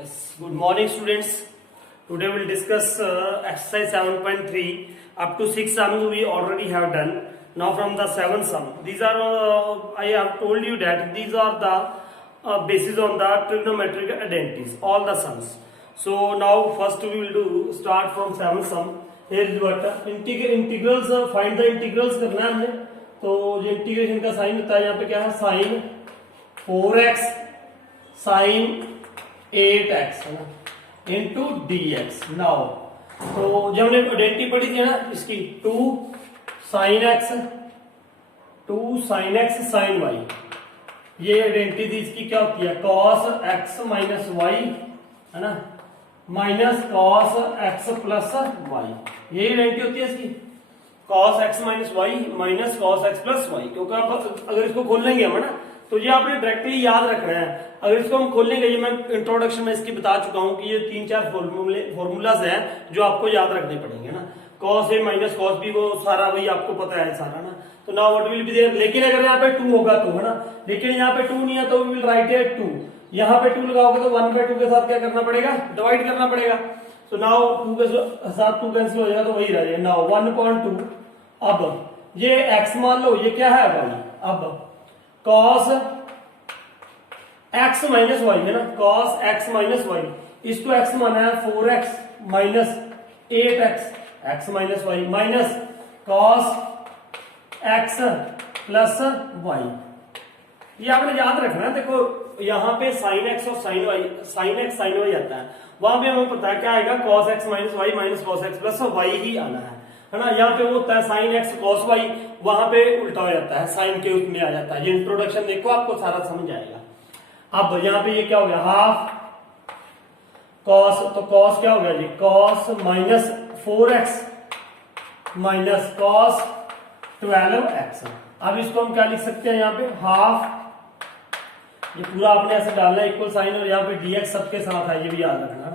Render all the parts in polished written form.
Yes, good morning students. Today we'll discuss exercise 7.3. Up to 6 sums we already have done. Now from the 7th sum. These are, I have told you that these are the basis on the trigonometric identities, all the sums. So now first we will do, start from 7th sum. Here is what integrals, find the integrals करना है हमने. तो जो integration का sign होता है यहाँ पे क्या है, साइन 4x साइन 8x है ना इंटू dx. नाउ तो जब हमने आइडेंटिटी पढ़ी थी ना इसकी 2 sin x sin y, ये आइडेंटिटी थी इसकी क्या होती है, cos x माइनस वाई है ना minus cos x plus y, यही आइडेंटिटी होती है इसकी cos x minus y minus cos x plus y. क्योंकि आप अगर इसको खोल लेंगे हम ना तो ये आपने डायरेक्टली याद रखना है. अगर इसको हम खोल लेंगे, ये मैं इंट्रोडक्शन में इसकी बता चुका हूं कि ये 3-4 फॉर्मूलाज हैं जो आपको याद रखने पड़ेंगे ना. cos a minus cos b, वो सारा वही आपको पता है सारा ना. तो now what will be there, लेकिन अगर यहाँ पे 2 होगा तो है ना, लेकिन यहाँ पे 2 नहीं है तो वी विल राइट इट 2. यहाँ पे 2 लगाओगे तो 1/2 के साथ क्या करना पड़ेगा, डिवाइड करना पड़ेगा. तो नाउ 2 के साथ 2 कैंसिल हो जाएगा तो वही रह जाएगा. नाउ 1/2. अब ये x मान लो, ये क्या है y. अब cos x माइनस वाई है ना, cos x माइनस वाई, इसको x माना है 4x minus 8x x minus y minus cos x plus y. ये आपने याद रखना है. देखो यहाँ पे sin x और sin y, sin x sin y आता है, वहां पे हमें पता है क्या आएगा, cos x minus y minus cos x plus y ही आना है ना. यहाँ पे वो होता है sin x cos y, वहां पे उल्टा हो जाता है, साइन के उसमें आ जाता है. ये इंट्रोडक्शन देखो आपको सारा समझ आएगा. अब यहाँ पे ये क्या हो गया, हाफ cos, तो cos क्या हो गया जी, cos minus 4x minus cos 12x. अब इसको हम क्या लिख सकते हैं, यहाँ पे हाफ, ये पूरा आपने ऐसे डालना है इक्वल साइन, और यहाँ पे dx सबके साथ है, ये भी याद रखना.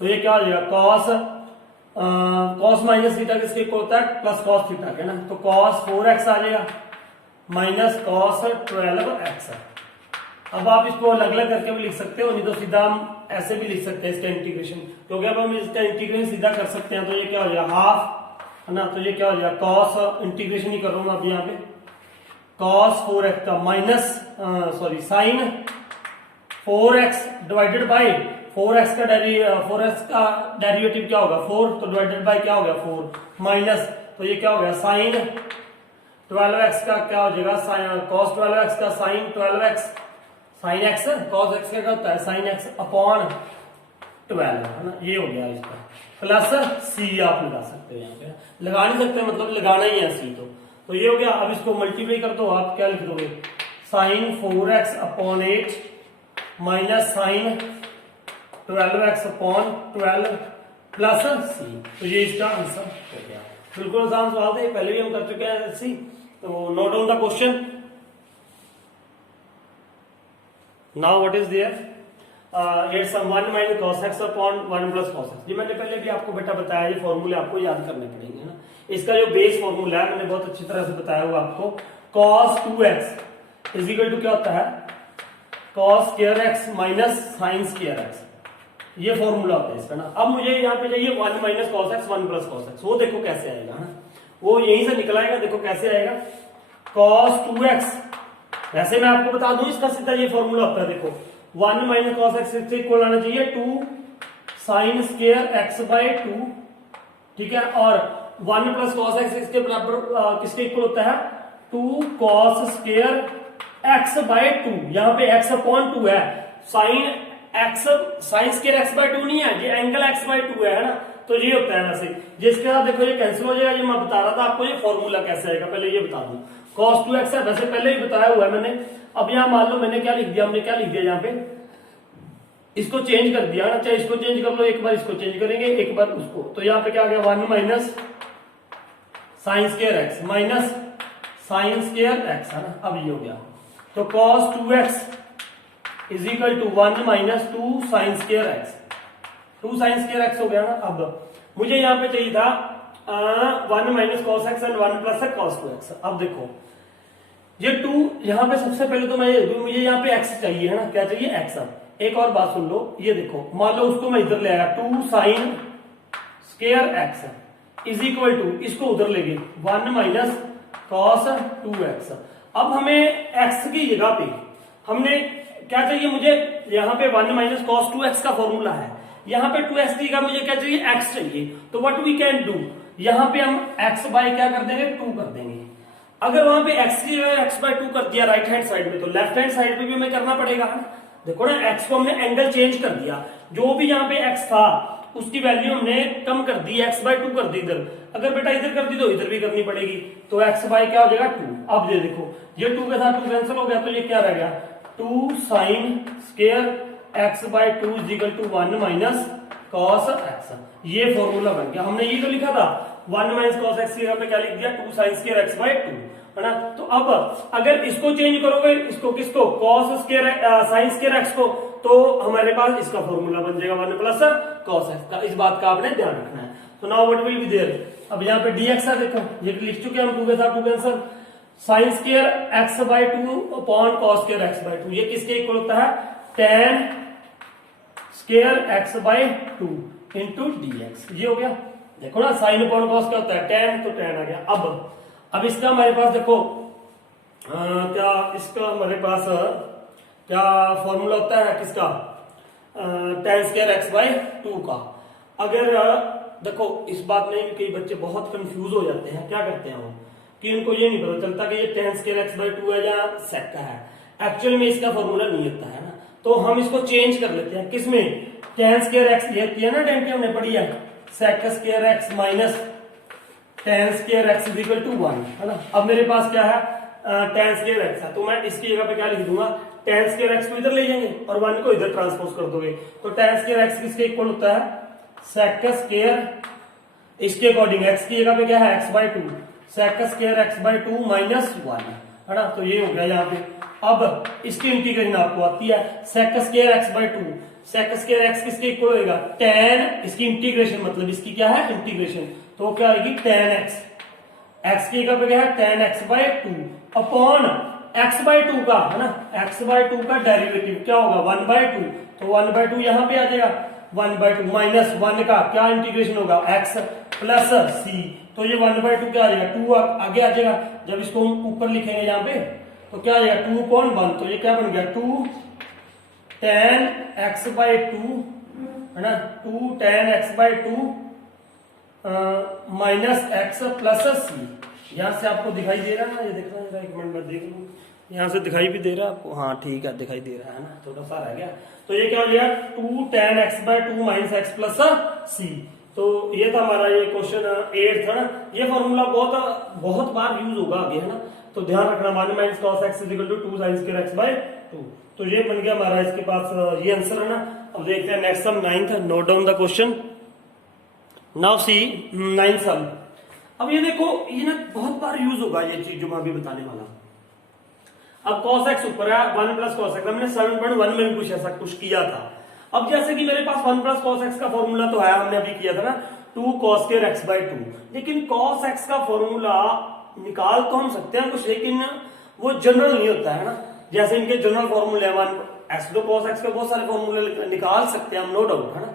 तो ये क्या हो जाएगा, cos माइनस थीटा किसके इक्वल होता है, प्लस cos थीटा के ना. तो cos 4x आ जाएगा माइनस cos 12x. अब आप इसको अलग अलग करके भी लिख सकते हो, नहीं तो सीधा हम ऐसे भी लिख सकते हैं इसका इंटीग्रेशन, क्योंकि अब हम इसका इंटीग्रेशन सीधा कर सकते हैं. तो ये क्या हो जाएगा, हाफ है ना, तो ये क्या हो जाएगा, cos इंटीग्रेशन ही कर रहा हूं अभी यहाँ पे, cos 4x का minus sign 4x divided by 4x का डेरिवेटिव क्या होगा 4, तो डिवाइडेड बाय क्या हो गया 4 माइनस, तो ये क्या हो गया साइन 12x का क्या हो जाएगा, cos 12x का sine 12x sine x, cos x का क्या होता है साइन x अपॉन 12 है ना. ये हो गया इसका प्लस c आप लगा सकते हो, यहाँ पे लगा नहीं सकते मतलब लगाना ही है c. तो ये हो गया. अब इसको मल्टीप्लाई कर दो, आप क्या लिख दोगे, sine 4x upon 8 minus sine 12x upon 12 plus c. तो ये इसका आंसर हो गया. बिल्कुल आसान सवाल थे, पहले भी हम कर चुके हैं सी. तो note down the question. Now what is there, it's 1 minus cos x upon 1 plus cos x. ये मैंने पहले भी आपको बेटा बताया, ये फॉर्मूले आपको याद करने पड़ेंगे ना. इसका जो बेस फॉर्मूला है मैंने बहुत अच्छी तरह से बताया हुआ आपको. cos 2x is equal to क्या होता है, cos square x minus sin square x. ये फॉर्मूला होता है इसका ना. अब मुझे यहाँ पे चाहिए 1 minus cos x 1 plus cos x. वो देखो कैसे आएगा ना, वो यहीं से निकल आएगा. देखो कैसे आएगा, cos 2x, वैसे मैं आपको बता दूं इसका सीधा ये फॉर्मूला होता है. देखो 1 माइनस cos x से इक्वल आना चाहिए 2 sin स्क्वायर x बाय 2, ठीक है. और 1 प्लस cos x इसके बराबर किसके इक्वल होता है, 2 cos स्क्वायर x बाय 2. यहाँ पे x अपॉन 2 है, sine x sign square x by 2 नहीं है, ये एंगल x बाय 2 है ना. तो ये होता है वैसे, जिसके साथ देखो ये कैंसिल हो जाएगा. ये मैं बता रहा था आपको ये फॉर्मूला कैसे आएगा, पहले ये बता दूं. cos 2x है, वैसे पहले ही बताया हुआ है मैंने. अब यहाँ मान लो मैंने क्या लिख दिया, हमने क्या लिख दिया यहाँ पे, इसको चेंज कर दिया ना, चाहे इसको चेंज कर लो, एक बार इसको चेंज करेंगे एक बार उसको. तो यहाँ पे क्या आ गया, 1 minus sine square x minus sine square x है ना. अब ये हो गया. तो cos 2x is equal to 1 minus 2 sine square x, 2 sine square x हो गया ना. अब मुझे यहाँ पे चाहिए था 1 minus cos x and 1 plus cos 2x. अब देखो ये 2 यहाँ पे सबसे पहले तो मुझे यहाँ पे x चाहिए है ना, क्या चाहिए x. एक और बात सुन लो, ये देखो मान लो उसको मैं इधर ले आया 2 sine square x is equal to, इसको उधर ले गए 1 माइनस कॉस 2x। अब हमें x की जगह पे हमने क्या चाहिए, मुझे यहाँ पे 1 माइनस कॉस 2x का फॉर्मूला है, यहाँ पे 2x की जगह मुझे क्या चाहिए, x चाहिए। तो व्हाट वी कैन डू, यहाँ पे हम x बाय क्या कर देंगे, 2 कर देंगे। अगर वहां पे x की जगह x बाय 2 कर दिया राइट हैंड साइड में, तो लेफ्ट हैंड साइड पे भी हमें करना पड़ेगा। देखो ना, x को हमने एंगल चेंज कर दिया, जो भी यहाँ पे x था उसकी वैल्यू हमने कम कर दी, x बाय 2 कर दी इधर। अगर बेटा इधर कर दी तो इधर भी करनी पड़ेगी, तो x बाय क्या हो जाएगा 2। अब ये देखो, ये 2 के साथ 2 कैंसिल हो गया, तो ये क्या रह गया 2 sine square x by 2 is equal to 1 minus cos x। ये फॉर्मूला बन गया। हमने ये तो लिखा था 1 माइनस कॉस x की जगह पे क्या लिख दिया 2 साइन स्क्वायर x बाय 2, है ना। तो अब अगर इसको चेंज करोगे, इसको किसको, cos square sine square x को, तो हमारे पास इसका फॉर्मूला बन जाएगा 1 प्लस कॉस x का। इस बात का आपने ध्यान रखना है। तो now what will be there, अब यहाँ पे dx है, देखो ये लिख चुके हम 2 के साथ 2 cancel, sine square x by 2 upon cos square x by 2, ये किसके इक्वल होता है, tan square x by 2 into dx। ये हो गया। देखो ना, साइन अपॉन कॉस क्या होता है, tan, तो tan आ गया। अब इसका हमारे पास देखो क्या, इसका हमारे पास क्या फॉर्मूला होता है किसका, tan स्क्वायर x बाय 2 का। अगर देखो इस बात में कई बच्चे बहुत कंफ्यूज हो जाते हैं, क्या करते हैं वो कि उनको ये नहीं पता चलता कि ये tan स्क्वायर x बाय 2 है या sec का है। एक्चुअल में इसका फॉर्मूला नहीं होता है ना, तो हम इसको चेंज कर लेते हैं किसमें, tan स्क्वायर x ये किया ना, tan की हमने पढ़ी है, sec square x minus tan square x is equal to 1, है ना। अब मेरे पास क्या है, tan स्क्वायर x है, तो मैं इसकी जगह पे क्या लिख दूंगा, tan स्क्वायर x को इधर ले जाएंगे और 1 को इधर ट्रांसपोज कर दोगे, तो tan स्क्वायर x किसके इक्वल होता है, sec स्क्वायर, इसके अकॉर्डिंग x की जगह पे क्या है x by 2, sec square x by 2 minus 1, है ना। तो ये हो गया यहाँ पे। अब इसकी इंटीग्रेशन आपको आती है, sec square x by 2, sec square x किसके इक्वल होगा, tan, इसकी इंटीग्रेशन मतलब इसकी क्या है इंटीग्रेशन, तो क्या आएगी tan x, x की जगह पे क्या है tan x by 2 upon x by 2 का, है ना, x बाय 2 का डेरिवेटिव क्या होगा 1 बाय 2, तो 1 बाय 2 यहाँ पे आ जाएगा, 1 बाय 2 माइनस 1 का क्या इंटीग्रेशन होगा x प्लस c, तो ये 1 बाय 2 क्या आ जाएगा 2 आगे आ जाएगा। जब इसको हम ऊपर लिखेंगे यहाँ पे तो क्या आ जाएगा 2 अपॉन 1, तो ये क्या बन गया 2 tan x बाय 2, है ना, 2 tan x by 2 minus X plus C. यहाँ से आपको दिखाई दे रहा है ना, ये देखना जरा, एक मिनट में देख लूं, यहाँ से दिखाई भी दे रहा है आपको, हाँ ठीक है दिखाई दे रहा है ना, थोड़ा सा रह गया। तो ये क्या हो गया 2 tan x by 2 minus X plus C. तो ये था हमारा ये क्वेश्चन 8 था ना। ये फॉर्मूला बहुत बार यूज होगा आगे, है ना, तो ध्यान रखना 1 minus cos x is equal to 2 sine square x by 2। तो ये बन गया हमारा इसके पास ये आंसर है ना। अब देखते हैं next sum 9th, note down the question. Now see 9th सम। अब ये देखो, ये ना बहुत बार यूज होगा ये चीज जो मैं अभी बताने वाला। अब cos x ऊपर है 1 प्लस कॉस एक्स, हमने 7.1 में भी कुछ ऐसा कुछ किया था। अब जैसे कि मेरे पास 1 प्लस कॉस एक्स का फॉर्मूला तो है, हमने अभी किया था ना 2 cos स्क्वायर x बाय 2, लेकिन cos x का फॉर्मूला निकाल तो हम सकते हैं कुछ, लेकिन वो जनरल नहीं होता है ना। जैसे इनके जनरल फॉर्मूले 1 x तो cos x के बहुत सारे फॉर्मूले निकाल सकते हैं हम, नो डाउट, है ना,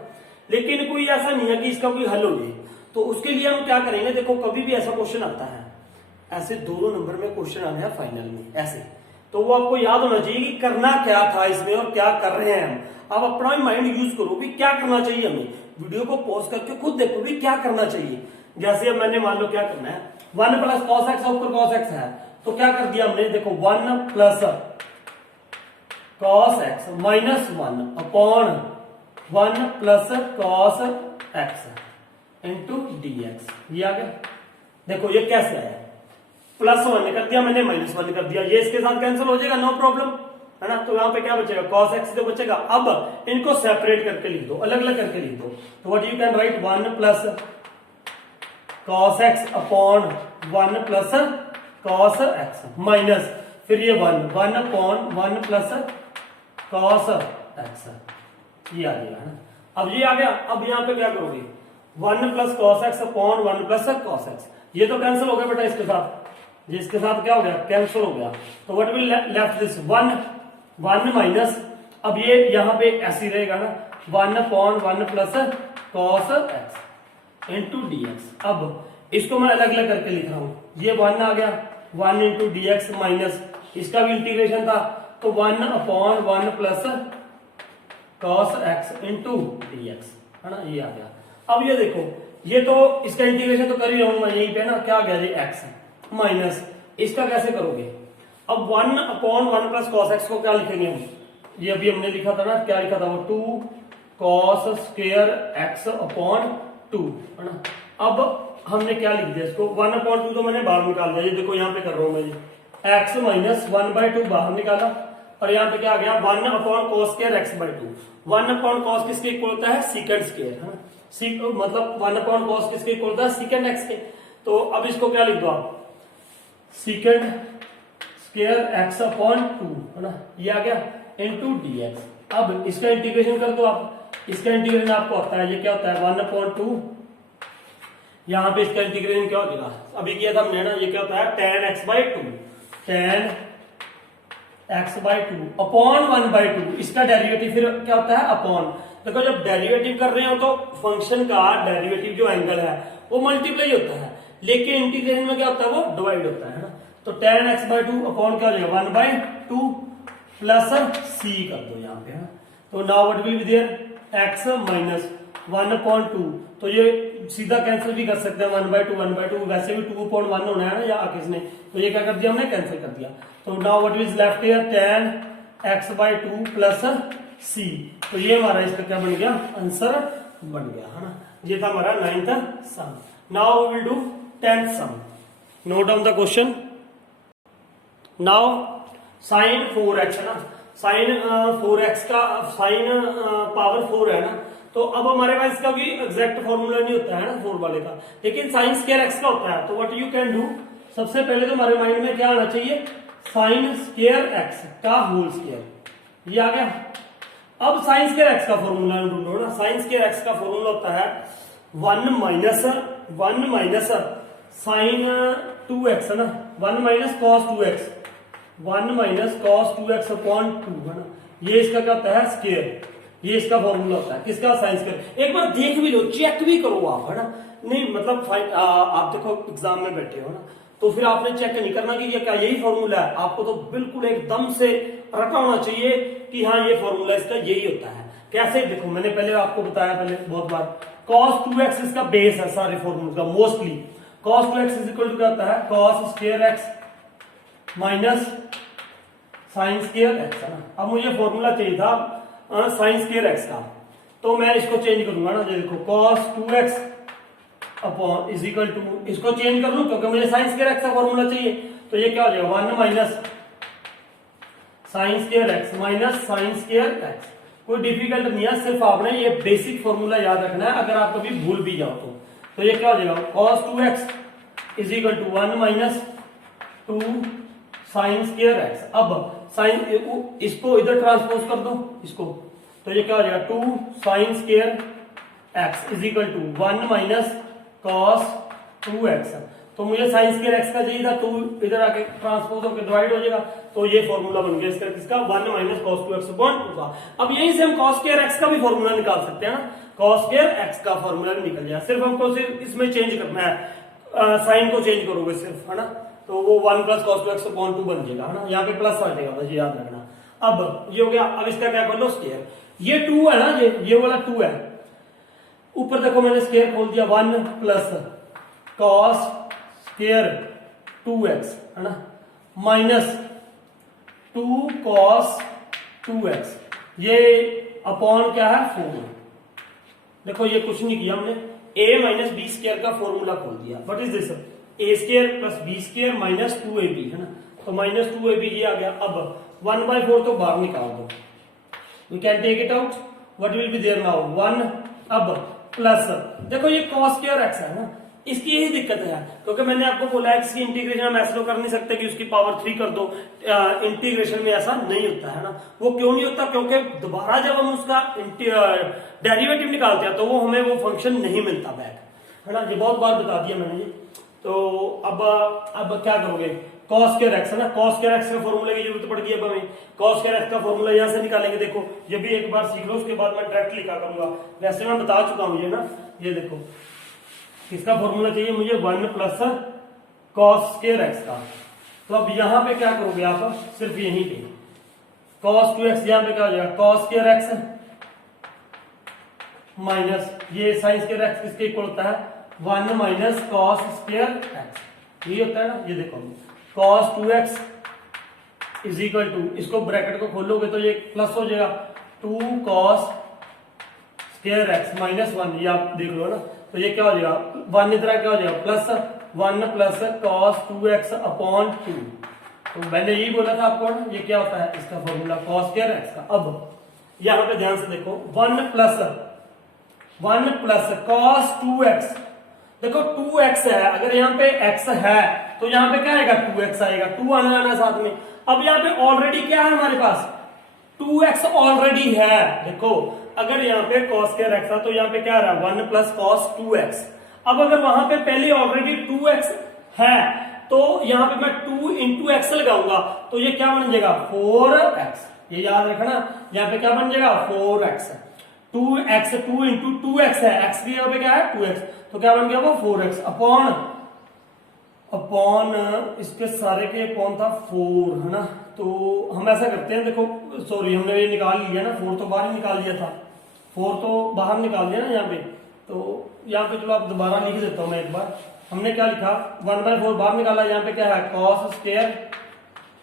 लेकिन कोई ऐसा नहीं है कि इसका कोई हल हो जाए। तो उसके लिए हम क्या करेंगे, देखो कभी भी ऐसा क्वेश्चन आता है, ऐसे 2 नंबर में क्वेश्चन आने हैं फाइनल में ऐसे, तो वो आपको याद होना चाहिए कि करना क्या था इसमें और क्या कर रहे हैं हम। आप अपना माइंड यूज करो भी क्या करना चाहिए हमें, वीडियो को पॉज करके खुद देखो भी क्या करना चाहिए। जैसे अब मैंने मान लो क्या करना है, 1 प्लस कॉस एक्स ऊपर कॉस एक्स है, तो क्या कर दिया हमने, देखो 1 plus cos x minus 1 upon 1 plus cos x into dx, ये आ गया। देखो ये कैसे आया, +1 कर दिया मैंने, -1 कर दिया, ये इसके साथ कैंसिल हो जाएगा, नो प्रॉब्लम, है ना। तो यहाँ पे क्या बचेगा, cos x तो बचेगा। अब इनको सेपरेट करके लिख दो, अलग अलग करके लिख दो, तो what you can write 1 plus cos x upon 1 plus cos x minus फिर ये 1 अपॉन 1 प्लस cos x, ये आ गया, है ना। अब ये आ गया। अब यहाँ पे क्या करोगे, 1 plus cos x upon 1 plus cos x, ये तो कैंसिल हो गया बेटा इसके साथ, जिसके साथ क्या हो गया कैंसिल हो गया। तो what will left this 1 minus अब ये यहाँ पे ऐसे रहेगा ना 1/1 plus cos x into D x. अब इसको मैं अलग अलग करके लिख रहा हूं, ये 1 आ गया 1 इंटू डी एक्स माइनस इसका भी इंटीग्रेशन था तो 1/1 plus cos x into D x है ना, ये आ गया। अब ये देखो ये तो इसका इंटीग्रेशन तो कर ही रहा हूं मैं यहीं पे ना, क्या आ गया ये एक्स माइनस इसका कैसे करोगे। अब 1/1 प्लस कॉस एक्स को क्या लिखेंगे हम, ये अभी हमने लिखा था ना, क्या लिखा था वो 2 कॉस स्क्वायर एक्स अपॉन 2 है ना। अब हमने क्या लिख दिया इसको 1/2 तो मैंने बाहर निकाल दिया, ये देखो यहाँ पे कर रहा हूं मैं ये एक्स माइनस 1/2 बाहर निकाला और यहाँ पे क्या आ गया 1/cos square x by 2। 1/cos किसके इक्वल होता है सीकेंड स्क्वायर है ना, मतलब 1/cos किसके इक्वल होता है सीकेंड एक्स के। तो अब इसको क्या लिख दो आप सीकेंड स्क्वायर एक्स अपॉन 2 है ना, ये आ गया इंटू डी एक्स। अब इसका इंटीग्रेशन कर दो आप, इसका इंटीग्रेशन आपको आता है ये क्या होता है 1/2, यहां पे इसका इंटीग्रेशन क्या हो जाएगा अभी किया था हमने ना, ये क्या होता है tan x by 2 tan x by 2 upon 1/2, इसका डेरिवेटिव फिर क्या होता है अपॉन। देखो जब डेरिवेटिव कर रहे हो तो फंक्शन का डेरिवेटिव जो एंगल है वो मल्टीप्लाई होता है, लेकिन इंटीग्रेशन में क्या होता है वो डिवाइड होता है ना। तो tan x बाई 2 अपॉन क्या हो जाएगा 1/2 प्लस c कर दो यहाँ पे है। तो now what will be there x minus 1/2, तो ये सीधा कैंसिल भी कर सकते हैं 1/2 वैसे भी 2/1 होना है ना या किसने, तो ये क्या कर दिया हमने कैंसिल कर दिया। तो now what is left here tan x by 2 plus c, तो ये हमारा इसका क्या बन गया आंसर बन गया है ना। ये था हमारा 9th sum. Now we will do 10th sum. Note down the question. Now sin 4x है ना, sin 4x का sin पावर 4 है ना, तो अब हमारे पास इसका भी एग्जैक्ट फॉर्मूला नहीं होता है ना 4 वाले का, लेकिन साइन स्क्वायर एक्स का होता है। तो व्हाट यू कैन डू, सबसे पहले तो हमारे माइंड में क्या आना चाहिए साइन स्क्वायर एक्स का होल स्क्वायर, ये आ गया। अब साइन स्क्वायर एक्स का फॉर्मूला ढूंढो ना, साइन स्क्वायर एक्स का फॉर्मूला होता है 1 माइनस साइन 2x है ना, 1 minus cos 2x, 1 minus cos 2x upon 2 है ना, ये इसका क्या होता है स्क्वायर, ये इसका फॉर्मूला होता है किसका साइन स्क्वायर। एक बार देख भी लो चेक भी करो आप है ना, नहीं मतलब आप देखो एग्जाम में बैठे हो ना तो फिर आपने चेक नहीं करना कि ये क्या यही फॉर्मूला है, आपको तो बिल्कुल एकदम से रटा होना चाहिए कि हाँ ये फॉर्मूला इसका यही होता है। कैसे देखो मैंने पहले आपको बताया पहले बहुत बार, cos 2x इसका बेस है सारे फॉर्मूले का mostly. cos 2x is equal to क्या होता है cos square x minus sine square x है ना। अब मुझे फॉर्मूला चाहिए था साइन स्क्वायर एक्स का, तो मैं इसको चेंज करूंगा ना, देखो cos 2x upon is equal to, इसको चेंज कर लूं क्योंकि मुझे साइन स्क्वायर एक्स का फॉर्मूला चाहिए, तो ये क्या हो जाएगा 1 minus sine square x minus sine square x. कोई डिफिकल्ट नहीं है, सिर्फ आपने ये बेसिक फॉर्मूला याद रखना है, अगर आप कभी भूल भी जाओ तो ये क्या हो जाएगा cos 2x is equal to 1 minus 2 sine square x. अब साइन इसको इधर ट्रांसपोज कर दो इसको, तो ये क्या हो जाएगा 2 sine square x is equal to 1 minus cos 2x। तो मुझे साइन स्क्वायर एक्स का चाहिए था, 2 इधर आके ट्रांसपोज होकर डिवाइड हो जाएगा, तो ये फॉर्मूला बन गया इसका किसका 1 माइनस कॉस 2x अपॉन 2 का। अब यहीं से हम कॉस स्क्वायर एक्स का भी फॉर्मूला निकाल सकते हैं ना, कॉस स्क्वायर एक्स का फॉर्मूला भी निकल जाएगा, सिर्फ हमको सिर्फ इसमें चेंज करना है, साइन को चेंज करोगे सिर्फ है ना, तो वो 1 प्लस कॉस 2x अपॉन 2 बन जाएगा है ना, यहाँ पे प्लस आ जाएगा बस ये याद रखना। अब ये हो गया, अब इसका क्या कर लो स्क्वायर, ये 2 है ना, ये वाला 2 है, ऊपर देखो मैंने स्क्वायर खोल दिया 1 प्लस कॉस स्क्वायर 2x है ना माइनस 2 कॉस 2x, ये अपॉन क्या है 4। देखो ये कुछ नहीं किया हमने, a माइनस बी स्क्वायर का फॉर्मूला खोल दिया, what is this a square plus b square minus 2ab है ना, तो माइनस 2ab ये आ गया। अब 1/4 तो बाहर निकाल दो, we can take it out, what will be there now 1। अब प्लस देखो ये cos स्क्वायर x है ना, इसकी यही दिक्कत है क्योंकि मैंने आपको बोला है इसकी इंटीग्रेशन हम ऐसे कर नहीं सकते कि उसकी पावर 3 कर दो, इंटीग्रेशन में ऐसा नहीं होता है ना। वो क्यों नहीं होता, क्योंकि दोबारा जब हम उसका डेरिवेटिव निकालते हैं तो वो हमें वो फंक्शन नहीं मिलता बैक है ना, ये बहुत बार बता दिया मैंने ये। तो अब क्या करोगे, कॉस स्क्वायर एक्स है ना, कॉस स्क्वायर एक्स का फॉर्मूला की जरूरत पड़ गई अब हमें। कॉस स्क्वायर एक्स का फॉर्मूला यहां से निकालेंगे। देखो ये भी एक बार सीख लो, उसके बाद मैं डायरेक्ट लिखा करूंगा, वैसे मैं बता चुका हूं ये ना। ये देखो किसका फॉर्मूला चाहिए मुझे, 1 प्लस कॉस स्क्वायर एक्स का। तो अब यहां पे क्या करोगे आप, सिर्फ यहीं पे cos 2x, यहां पे क्या हो जाएगा cos स्क्वायर एक्स माइनस ये साइन स्क्वायर एक्स किसके इक्वल होता है, 1 माइनस कॉस स्क्वायर एक्स, ये होता है ना। ये देखो cos 2x is equal to, इसको ब्रैकेट को खोलोगे तो ये प्लस हो जाएगा 2 cos स्क्वायर एक्स माइनस 1, ये आप देख लो ना। तो ये क्या हो जाएगा 1 इधर क्या हो जाएगा plus 1 plus cos 2x upon 2। तो मैंने यही बोला था आपको ना, ये क्या होता है इसका फॉर्मूला cos स्क्वायर एक्स का। अब यहां पे ध्यान से देखो 1 प्लस cos 2x, देखो 2x है, अगर यहाँ पे x है तो यहाँ पे क्या आएगा 2x आएगा, 2 आने जाना साथ में। अब यहाँ पे ऑलरेडी क्या है हमारे पास 2x ऑलरेडी है। देखो अगर यहाँ पे cos स्क्वायर एक्स था तो यहाँ पे क्या आ रहा है 1 प्लस cos 2x। अब अगर वहां पे पहले ऑलरेडी 2x है तो यहाँ पे मैं 2 इंटू एक्स लगाऊंगा तो ये क्या बन जाएगा 4x। ये याद रखना, यहाँ पे क्या बन जाएगा 4x, 2x 2 इंटू 2x है, x की यहाँ पे क्या है 2x, तो क्या बन गया वो 4x अपॉन इसके सारे के अपॉन था 4 है ना। तो हम ऐसा करते हैं, देखो सॉरी हमने ये निकाल लिया ना, 4 तो बाहर ही निकाल दिया था, 4 तो बाहर निकाल दिया ना यहाँ पे। तो यहाँ पे चलो आप दोबारा लिख देता हूँ मैं एक बार। हमने क्या लिखा 1/4 बाहर निकाला, यहाँ पे क्या है cos square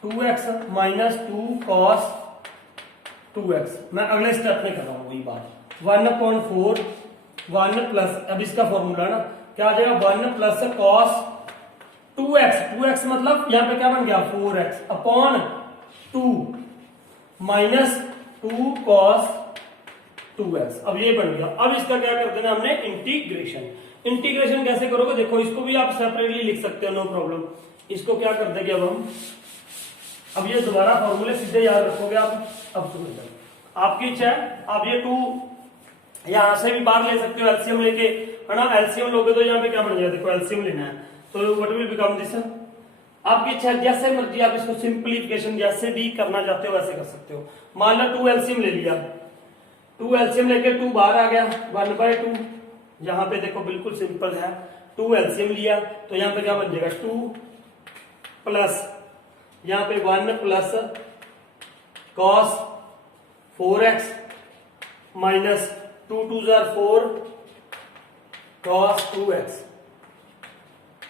2x minus 2 cos 2x। मैं अगले स्टेप में कर रहा हूँ वही बात, 1/4 1 प्लस, अब इसका फॉर्मूला ना क्या आ जाएगा 1 प्लस cos 2x मतलब यहाँ पे क्या बन गया 4x upon 2 minus 2 cos 2x। अब ये बन गया। अब इसका क्या कर देना हमने इंटीग्रेशन। इंटीग्रेशन कैसे करोगे, देखो इसको भी आप सेपरेटली लिख सकते हो, नो प्रॉब्लम। इसको क्या कर देंगे अब हम, अब ये दोबारा फॉर्मूले सीधे याद रखोगे आप। अब सुनो आपकी इच्छा है, आप ये 2 यहां से भी बाहर ले सकते हो एलसीएम लेके, है ना। एलसीएम लोगे तो यहाँ पे क्या बन जाएगा, देखो एलसीएम लेना है तो व्हाट विल बिकम दिस, आपकी इच्छा जैसे मर्जी आप इसको सिंप्लीफिकेशन जैसे भी करना चाहते हो वैसे कर सकते हो। मान लो 2 एलसीएम ले लिया, 2 एलसीएम लेके 2 बाहर आ गया 1/2, यहां पे देखो बिल्कुल सिंपल है, 2 एलसीएम लिया तो यहाँ पे क्या बन जाएगा 2 प्लस यहाँ पे 1 plus cos 4x minus 2 2 4 cos 2x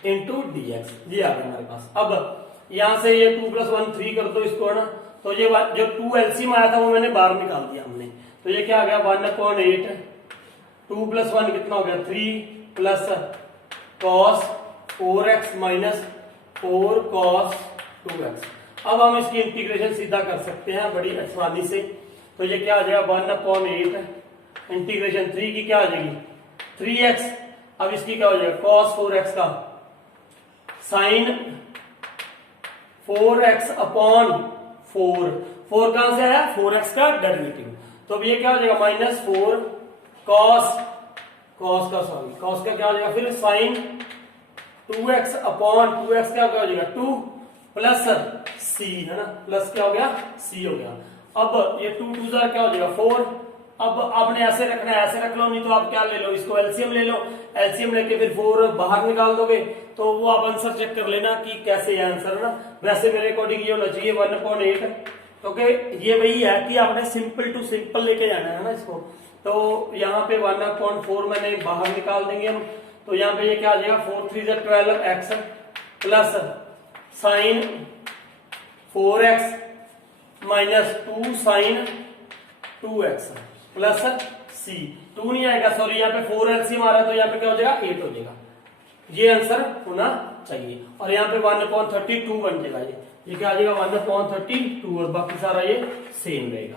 into dx, ये आ गया हमारे पास। अब यहां से ये 2 + 1 3 कर दो इसको ना, तो ये जो 2 एलसीएम आया था वो मैंने बाहर निकाल दिया हमने, तो ये क्या आ गया 1/8, 2 + 1 कितना हो गया 3 plus cos 4x minus 4 cos 2x। अब हम इसकी इंटीग्रेशन सीधा कर सकते हैं बड़ी आसानी से। तो ये क्या आ जाएगा 1/8 इंटीग्रेशन 3 की क्या आ जाएगी 3x। अब इसकी क्या हो जाएगा cos 4x का साइन 4x अपॉन 4 कहां से आया 4x का डेरिवेटिव, तो अब ये क्या हो जाएगा -4 cos का क्या हो जाएगा फिर साइन 2x अपॉन 2x क्या हो जाएगा 2 प्लस c है ना, प्लस क्या हो गया c हो गया। अब ये 2 2 क्या हो जाएगा 4। अब आपने ऐसे रखना है, ऐसे रख लो, नहीं तो आप क्या ले लो इसको एलसीएम ले लो, एलसीएम लेके फिर 4 बाहर निकाल दोगे तो वो आप आंसर चेक कर लेना कि कैसे है आंसर है ना। वैसे मेरे अकॉर्डिंग ये होना चाहिए 1/8, क्योंकि ये वही है कि आपने सिंपल टू सिंपल लेके जाना है ना इसको। तो यहाँ पे 1/4 मैंने बाहर निकाल देंगे हम, तो यहाँ पे ये क्या आ जाएगा 4 3 12x plus sine 4x minus 2 sine 2x plus c। 2 नहीं आएगा सॉरी, यहाँ पे 4 एलसीएम आ रहा है तो यहाँ पे क्या हो जाएगा 8 हो जाएगा। ये आंसर होना चाहिए। और यहाँ पे 1/32 बन जाएगा, ये क्या आ जाएगा 1/32 और बाकी सारा ये सेम रहेगा।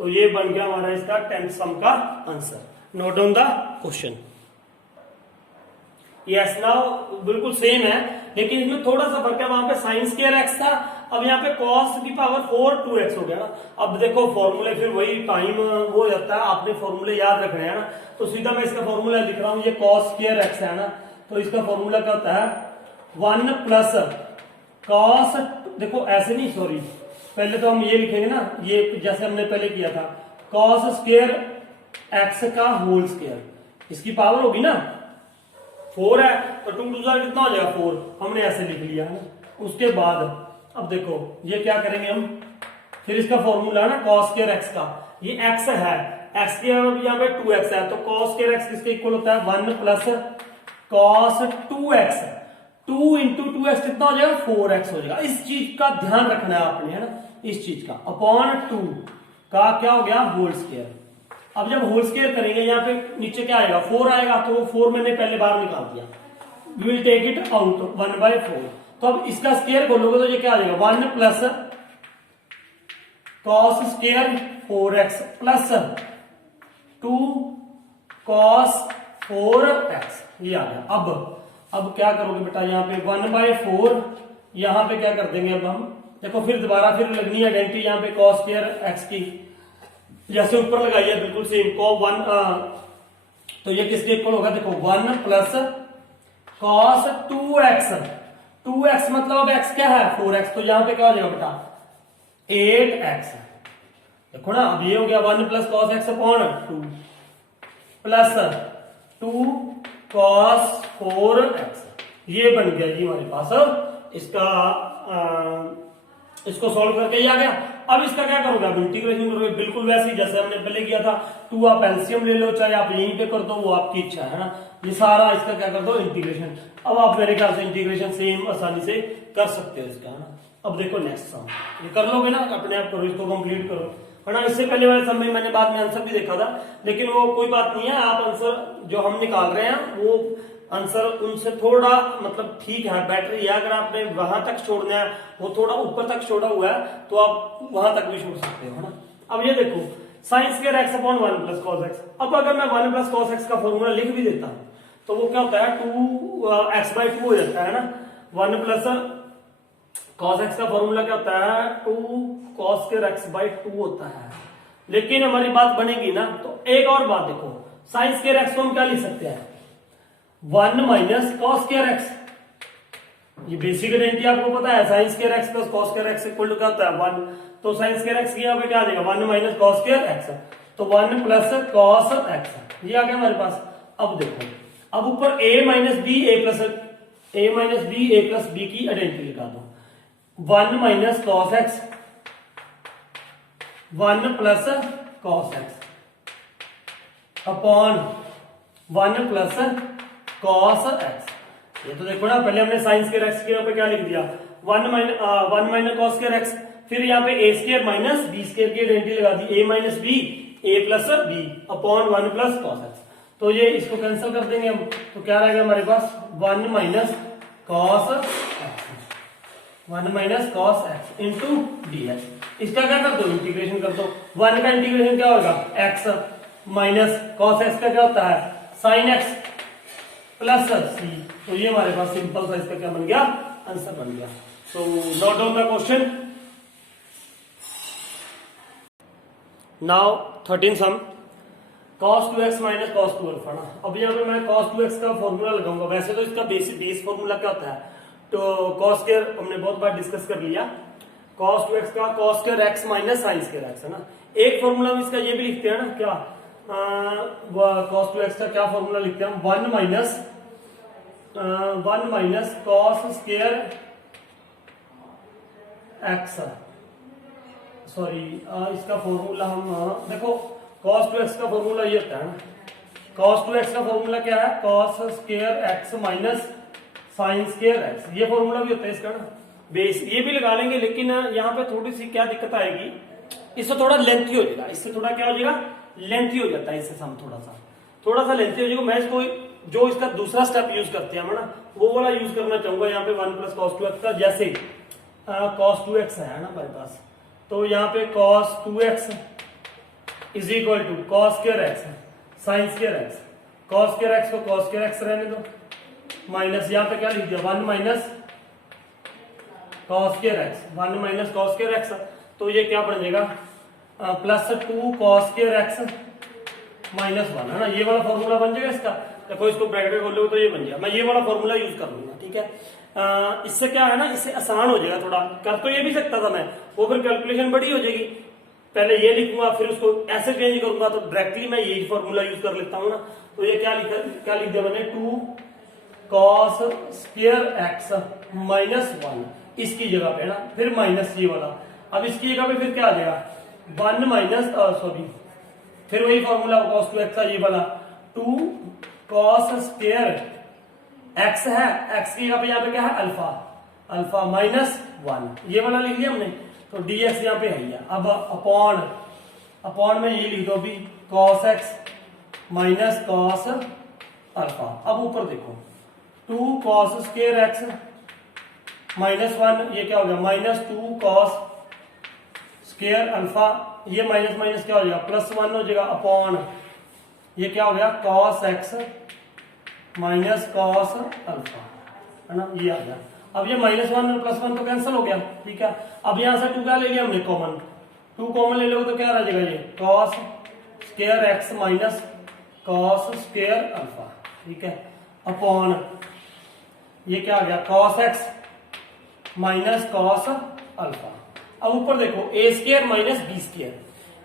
तो ये बन गया हमारा इसका 10th सम का answer. Note down the question. Yes now बिल्कुल सेम है, लेकिन इसमें थोड़ा सा फर्क है, वहां पे साइन स्क्वायर एक्स था, अब यहाँ पे cos की पावर 4 2x हो गया ना। अब देखो फॉर्मूले फिर वही टाइम वो हो जाता है, आपने फॉर्मूले याद रखने हैं ना। तो सीधा मैं इसका फॉर्मूला लिख रहा हूं, ये cos स्क्वायर एक्स है ना, तो इसका फॉर्मूला क्या होता है 1 प्लस कॉस, देखो ऐसे नहीं, सॉरी, पहले तो हम ये लिखेंगे ना, ये जैसे हमने पहले किया था, कॉस स्क्वायर एक्स का होल स्क्वायर, इसकी पावर होगी ना 4 है, तो 2 टू जार कितना हो जाएगा 4, हमने ऐसे लिख लिया है ना। उसके बाद अब देखो ये क्या करेंगे हम, फिर इसका फॉर्मूला है ना कॉस स्क्वायर एक्स का, ये एक्स है, एक्स के यहाँ पे 2x है, तो कॉस स्क्वायर एक्स किसके इक्वल होता है 1 plus cos 2x, 2 into 2x कितना हो जाएगा 4x हो जाएगा। इस चीज का ध्यान रखना है आपने, है ना, इस चीज का, अपॉन 2 का क्या हो गया होल स्क्वायर। अब जब होल स्क्वायर करेंगे यहाँ पे नीचे क्या आएगा 4 आएगा, तो वो 4 मैंने पहले बार निकाल दिया, we will take it out 1/4, तो अब इसका स्क्वायर खोलोगे तो ये क्या आ जाएगा 1 plus cos square 4x plus 2 cos 4x, ये आ गया। अब क्या करोगे बेटा, यहाँ पे 1/4, यहाँ पे क्या कर देंगे अब हम, देखो फिर दोबारा फिर लगनी है आइडेंटिटी यहाँ पे कॉस स्क्वायर एक्स की, जैसे ऊपर लगाई है बिल्कुल सेम को 1, तो ये किसके इक्वल होगा, देखो 1 प्लस कॉस 2x, 2x मतलब अब x क्या है 4x, तो यहाँ पे क्या हो जाएगा बेटा 8x, देखो ना, अब ये हो गया 1 plus cos x upon 2 plus 2 cos 4x, ये बन गया जी हमारे पास इसका इसको सॉल्व करके ये आ गया। अब इसका क्या करोगे, आप इंटीग्रेशन करोगे बिल्कुल वैसे ही जैसे हमने पहले किया था, 2 आप एलसीएम ले लो, चाहे आप यहीं पे कर दो, वो आपकी इच्छा है ना, ये सारा इसका क्या कर दो इंटीग्रेशन। अब आप मेरे ख्याल से इंटीग्रेशन सेम आसानी से कर सकते हो इसका, है ना। अब देखो नेक्स्ट सम, ये कर लोगे ना, अपने आप करो, इसको कंप्लीट करो, है ना। इससे पहले वाले सम में मैंने बाद में आंसर भी देखा था, लेकिन वो कोई बात नहीं है, आप आंसर जो हम निकाल रहे हैं वो आंसर उनसे थोड़ा मतलब ठीक है, बेटर है। अगर आपने वहां तक छोड़ना है, वो थोड़ा ऊपर तक छोड़ा हुआ है, तो आप वहां तक भी छोड़ सकते हो, है ना। अब ये देखो sign square x upon 1 plus cos x, अब अगर मैं 1 प्लस कॉस एक्स का फॉर्मूला लिख भी देता हूं तो वो क्या होता है 2x/2 हो जाता है ना। 1 प्लस कॉस एक्स का फॉर्मूला क्या होता है 2 कॉस स्क्वायर x/2 होता है। लेकिन हमारी बात बनेगी ना, तो एक और बात देखो, साइन स्क्वायर एक्स को हम क्या लिख सकते हैं 1 माइनस कॉस स्क्वायर एक्स, ये बेसिक आइडेंटिटी आपको पता है, sine square x plus cos square x equal to क्या होता है 1, तो साइन स्क्वायर एक्स की यहाँ पे क्या आ जाएगा 1 माइनस कॉस स्क्वायर एक्स, तो 1 प्लस कॉस एक्स, ये आ गया हमारे पास। अब देखो, अब ऊपर a minus B A plus B की आइडेंटिटी लिखा दो, 1 minus cos x 1 plus cos x upon 1 plus cos x. ये तो देखो ना, पहले हमने साइन स्क्वायर एक्स के यहाँ पे क्या लिख दिया 1 माइनस कॉस स्क्वायर एक्स, फिर यहाँ पे A square minus B square की आइडेंटिटी लगा दी, a minus B A plus B upon 1 plus cos x. तो ये इसको कैंसिल कर देंगे हम, तो क्या रहेगा हमारे पास 1 minus cos x 1 minus cos x into D x. इसका क्या कर दो इंटीग्रेशन कर दो, 1 का इंटीग्रेशन क्या होगा एक्स माइनस कॉस एक्स का क्या होता है साइन एक्स प्लस सी, तो ये हमारे पास सिंपल सा इसका क्या बन गया आंसर बन गया। So note down the question. Now 13 sum, cos 2x minus cos 2 alpha ना। अब यहाँ पे मैं cos 2x का फॉर्मूला लगाऊंगा, वैसे तो इसका बेस फॉर्मूला क्या होता है, तो cos स्क्वायर हमने बहुत बार डिस्कस कर लिया, cos 2x का cos square x minus sine square x है ना। एक फॉर्मूला हम इसका ये भी लिखते हैं ना, क्या cos 2x का क्या फॉर्मूला लिखते हैं हम 1 minus cos square x, sorry इसका फॉर्मूला हम देखो cos 2x का फॉर्मूला ये होता है ना, cos 2x का फॉर्मूला क्या है cos square x minus sine square x, ये फॉर्मूला भी होता है इसका ना, बेस ये भी लगा लेंगे। लेकिन यहाँ पे थोड़ी सी क्या दिक्कत आएगी, इससे थोड़ा लेंथी हो जाएगा, इससे थोड़ा क्या हो जाएगा लेंथी हो जाता है, इससे सम थोड़ा सा लेंथी हो जाएगा। मैं इसको जो इसका दूसरा स्टेप यूज करते हैं ना, वो वाला यूज करना चाहूंगा यहाँ पे 1 प्लस कॉस 2x का, जैसे cos 2x है ना हमारे पास, तो यहाँ पे cos 2x is equal to cos square x sign square x, cos square x को cos स्क्वायर x रहने दो, माइनस यहाँ पे क्या लिख दिया 1 minus cos square x 1 minus cos square x, तो ये क्या बन जाएगा plus 2 cos square x minus 1 है ना, ये वाला फॉर्मूला बन जाएगा इसका। देखो इसको ब्रैकेट खोल लो तो ये बन गया, मैं ये वाला फॉर्मूला यूज कर लूंगा, ठीक है। इससे क्या है ना, इससे आसान हो जाएगा थोड़ा। कर तो ये भी सकता था मैं, वो फिर कैलकुलेशन बड़ी हो जाएगी, पहले ये लिखूंगा फिर उसको ऐसे चेंज करूंगा, तो डायरेक्टली मैं यही फॉर्मूला यूज कर लेता हूँ ना। तो ये क्या लिख दिया मैंने, 2 cos स्क्वायर एक्स माइनस 1 इसकी जगह पे ना, फिर माइनस ये वाला, अब इसकी जगह पे फिर क्या आ जाएगा 1 माइनस सॉरी फिर वही फॉर्मूला cos 2x का ये वाला 2 cos स्क्वायर एक्स है, एक्स की जगह पे यहाँ पे क्या है अल्फा, अल्फा माइनस 1 ये वाला लिख लिया हमने, तो dx यहाँ पे है। अब अपॉन में ये लिख दो अभी cos x minus cos alpha. अब ऊपर देखो 2 cos स्क्वायर एक्स माइनस 1, ये क्या हो गया माइनस 2 cos स्क्वायर अल्फा, ये माइनस माइनस क्या हो जाएगा प्लस 1 हो जाएगा, अपॉन ये क्या हो गया cos x minus cos alpha, है ना, ये आ गया। अब ये माइनस 1 और प्लस 1 तो कैंसिल हो गया, ठीक है। अब यहां से 2 क्या ले लिया हमने कॉमन, 2 कॉमन ले लोगे तो क्या रह जाएगा ये cos square x minus cos square alpha, ठीक है, अपॉन ये क्या आ गया cos x minus cos alpha. अब ऊपर देखो a square minus B square,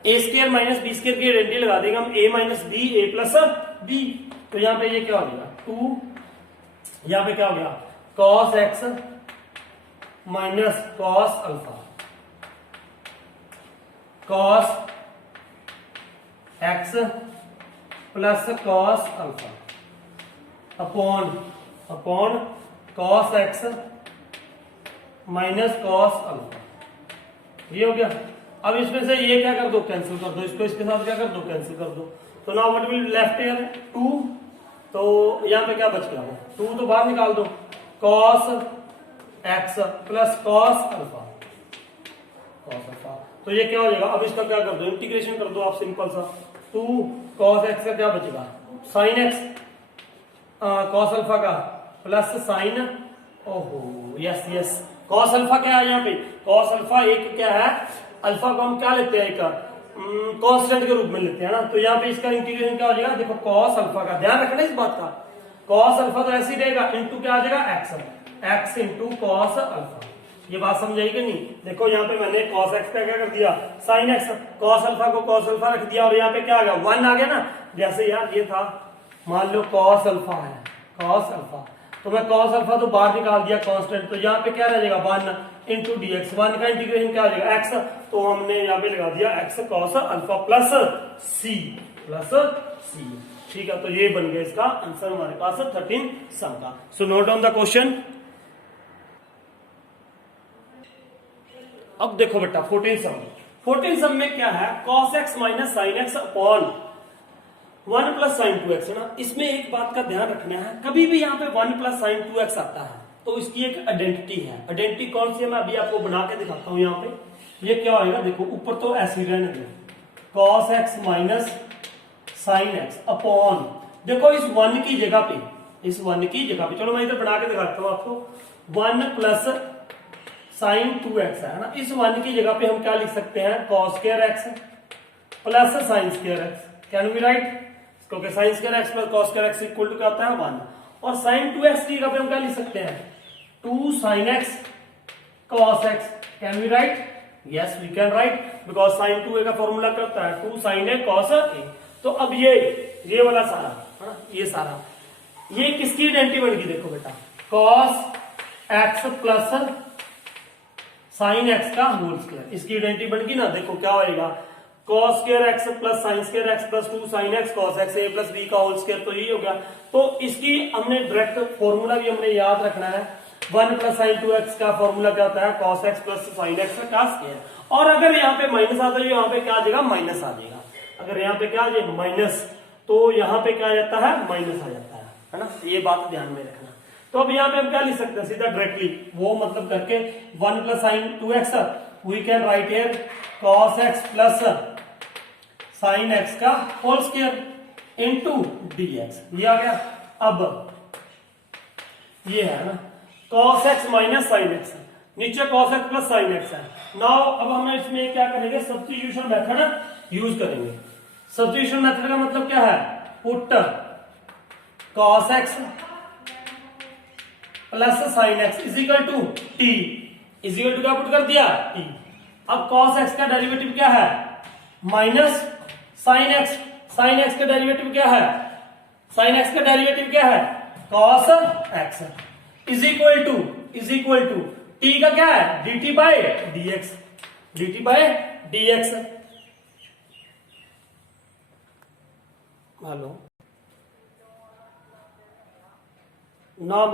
A square minus B square की आइडेंटिटी लगा देंगे हम, a minus B A plus B, तो यहाँ पे ये क्या हो गया 2, यहाँ पे क्या हो गया cos x minus cos alpha, cos x plus cos alpha, upon cos x minus cos alpha, ये हो गया। अब इसमें से ये क्या कर दो कैंसिल कर दो, इसको इसके साथ क्या कर दो कैंसिल कर दो, तो now what will left here 2, तो यहाँ पे क्या बच गया 2 तो बाहर निकाल दो, cos x plus cos alpha, तो ये क्या हो जाएगा, अब इसका क्या कर दो इंटीग्रेशन कर दो आप सिंपल सा, 2 cos x का क्या बचेगा sin x cos अल्फा का प्लस sin, ओहो यस यस cos अल्फा क्या है यहाँ पे, cos अल्फा एक क्या है, अल्फा को हम क्या लेते हैं एक कांस्टेंट के रूप में लेते हैं ना, तो यहाँ पे इसका इंटीग्रेशन क्या हो जाएगा, देखो cos अल्फा का ध्यान रखना इस बात का, cos अल्फा तो ऐसे ही रहेगा, इनटू क्या आ जाएगा x इंटू cos अल्फा, ये बात समझाई कि नहीं। देखो यहाँ पे मैंने cos x का क्या कर दिया sin x, cos अल्फा को cos अल्फा रख दिया, और यहाँ पे क्या आ गया 1 आ गया ना, जैसे यार ये था मान लो cos अल्फा है, cos अल्फा तो मैं cos अल्फा तो बाहर निकाल दिया कांस्टेंट, तो यहाँ पे क्या रह जाएगा 1 इंटू डी एक्स, 1 का इंटीग्रेशन क्या हो जाएगा x, तो हमने यहाँ पे लगा दिया x cos alpha plus c, ठीक है। तो ये बन गया इसका आंसर हमारे पास 13 सम का। सो नोट डाउन द क्वेश्चन। अब देखो बेटा 14 सम में क्या है cos x minus sin x upon 1 plus sine 2x है ना। इसमें एक बात का ध्यान रखना है, कभी भी यहाँ पे 1 प्लस साइन 2x आता है तो इसकी एक आइडेंटिटी है। आइडेंटिटी कौन सी है मैं अभी आपको बना के दिखाता हूँ। यहाँ पे ये क्या होगा, देखो ऊपर तो ऐसे रहने दो, cos x minus sine x upon, देखो इस 1 की जगह पे, इस 1 की जगह पे, चलो मैं इधर बना के दिखाता हूँ आपको, 1 प्लस साइन 2x है ना। इस 1 की जगह पे हम क्या लिख सकते हैं, cos square x plus sine square x, can we write, क्योंकि sine square x plus cos square x equal to क्या होता है 1, और साइन 2x की जगह पे हम क्या लिख सकते हैं 2 sin x cos x, can we write, yes we can write, because sine 2a का फॉर्मूला क्या होता है 2 sin a cos a। तो अब ये वाला सारा है ना, ये सारा ये किसकी आइडेंटिटी बन गई, देखो बेटा cos x plus sine x का होल स्क्वायर, इसकी आइडेंटिटी बन गई ना। देखो क्या होएगा cos square x plus sine square x plus 2 sin x cos x a plus b का होल स्क्वायर, तो यही हो गया। तो इसकी हमने डायरेक्ट फॉर्मूला भी हमने याद रखना है, 1 प्लस साइन 2x का फॉर्मूला क्या होता है cos x plus sine x का स्क्वायर, और अगर यहाँ पे माइनस आता है यहाँ पे क्या आ जाएगा माइनस आ जाएगा, अगर यहाँ पे क्या आ जाए माइनस तो यहाँ पे क्या आ जाता है माइनस आ जाता है ना, ये बात ध्यान में रखना। तो अब यहाँ पे हम क्या लिख सकते हैं सीधा डायरेक्टली वो मतलब करके 1 plus sine 2x we can write here cos x plus sine x का होल स्क्वायर इनटू dx, ये आ गया। अब ये है ना cos x minus sine x, नीचे cos x plus sine x है। नाउ अब हम इसमें क्या करेंगे, सब्स्टिट्यूशन मेथड यूज करेंगे। सब्स्टिट्यूशन मेथड का मतलब क्या है, put cos x plus sin x is equal to T, is equal to क्या पुट कर दिया टी। अब cos x का डेरिवेटिव क्या है minus sin x, sin x का डेरिवेटिव क्या है, sin x का डेरिवेटिव क्या है cos x is equal to t का क्या है dt by dx, dt by dx। Hello now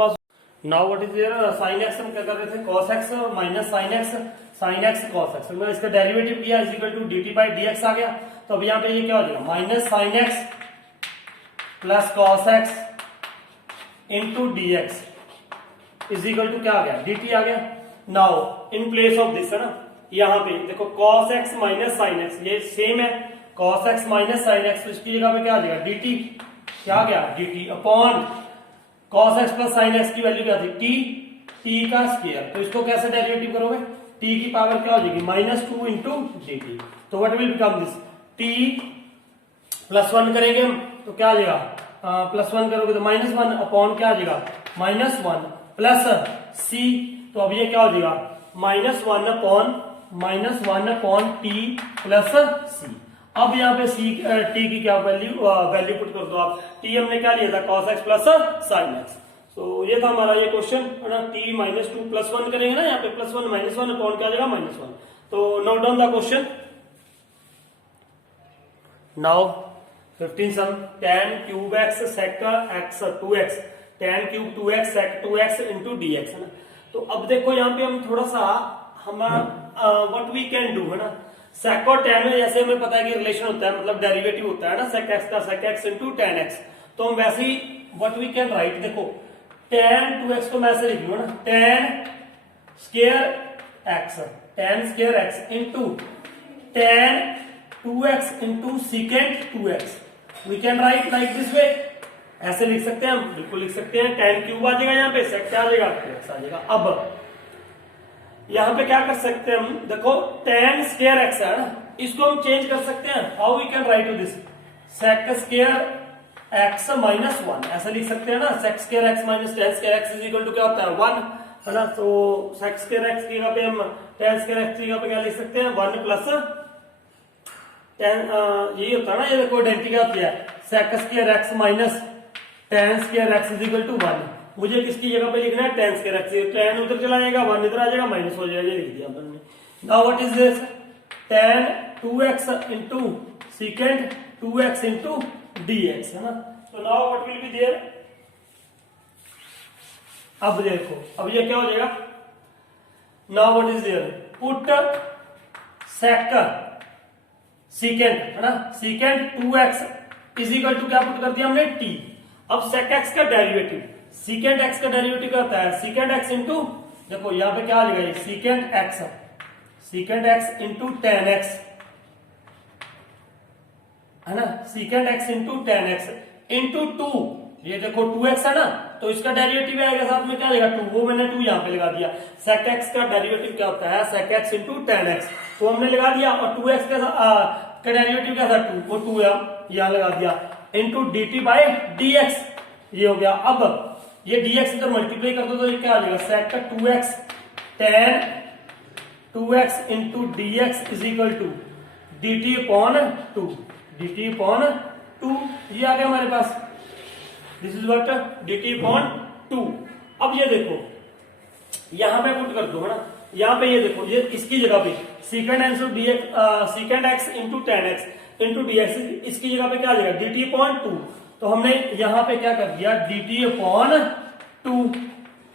what is there sin x हम क्या कर रहे थे cos x minus sin x cos x, मतलब इसका डेरिवेटिव किया is equal to dt by dx आ गया। तो अब यहाँ पे ये क्या हो जाएगा minus sin x plus cos x into dx is equal to क्या आ गया dt आ गया। Now in place of this है ना, यहाँ पे देखो cos x minus sin x ये सेम है, cos x minus sin x, तो इसकी जगह पे क्या आ जाएगा dt, क्या आ गया dt upon cos x plus sin x की वैल्यू क्या थी t का स्क्वायर। तो इसको कैसे डेरिवेटिव करोगे, t की पावर क्या हो जाएगी माइनस 2 इंटू dt। तो what will become this t plus 1 करेंगे हम तो क्या आ जाएगा प्लस 1 करोगे तो माइनस 1 अपॉन क्या आ जाएगा माइनस 1 प्लस c। तो अब ये क्या हो जाएगा माइनस 1 अपॉन टी प्लस सी। अब यहाँ पे सी टी की क्या वैल्यू पुट कर दो आप, टी हमने क्या लिया था cos x plus sin x। तो ये था हमारा ये क्वेश्चन है ना, टी माइनस 2 प्लस 1 करेंगे ना, यहाँ पे प्लस 1 माइनस 1 अपॉन क्या आ जाएगा माइनस 1। तो note down the question now 15 sum tan cube x sec x 2x, tan cube 2x sec 2x into dx है ना। तो अब देखो यहाँ पे हम थोड़ा सा व्हाट वी कैन डू है ना, sec और tan में जैसे हमें पता है कि रिलेशन होता है, मतलब डेरिवेटिव होता है ना sec x का sec x into tan x। तो हम वैसे ही व्हाट वी कैन राइट, देखो tan 2x को मैं ऐसे लिख लूँ ना, tan square x into tan 2x into secant 2x। We can write like this way, ऐसे लिख सकते हैं हम, बिल्कुल लिख सकते हैं। tan क्यूब आ जाएगा यहाँ पे, sec क्या आ जाएगा 2x आ जाएगा। अब यहाँ पे क्या कर सकते हैं हम, देखो tan स्क्वायर x है ना, इसको हम चेंज कर सकते हैं। How we can write this sec square x minus 1, ऐसा लिख सकते हैं ना, sec square x minus tan square x is equal to क्या होता है 1 है ना। तो sec स्क्वायर x की जगह पे हम tan स्क्वायर x की जगह पे क्या लिख सकते हैं 1 प्लस tan, यही होता है ना, ये देखो आइडेंटिटी क्या होती है sec square x minus tan square x is equal to 1। मुझे किसकी जगह पे लिखना है tan स्क्वायर x, tan उधर चला जाएगा 1 इधर आ जाएगा माइनस हो जाएगा, ये लिख दिया हमने। Now what is this tan 2x into secant 2x into dx है ना। तो now what will be there, अब देखो अब ये क्या हो जाएगा, now what is there put sec secant है ना, secant 2x is equal to क्या पुट कर दिया हमने t। अब sec x का डेरिवेटिव, secant x का डेरिवेटिव क्या होता है secant x इंटू, देखो यहाँ पे क्या आ जाएगा secant x into tan x है ना, secant x into tan x into 2, ये देखो 2x है ना, तो इसका डेरिवेटिव आएगा साथ में क्या आ जाएगा 2, वो मैंने 2 यहाँ पे लगा दिया। sec x का डेरिवेटिव क्या होता है sec x into tan x, तो हमने लगा दिया। और 2x का डेरिवेटिव क्या था 2, वो 2 यहाँ लगा दिया इंटू dt बाय dx, ये हो गया। अब ये dx इधर मल्टीप्लाई कर दो तो ये क्या आ जाएगा sec 2x tan 2x into dx is equal to dt upon 2, dt upon 2, ये आ गया हमारे पास, this is what dt upon 2। अब ये देखो यहां पे पुट कर दो है ना, यहाँ पे ये देखो ये इसकी जगह पे secant x into tan x into dx, इसकी जगह पे क्या आ जाएगा dt अपॉन 2। तो हमने यहाँ पे क्या कर दिया dt अपॉन 2।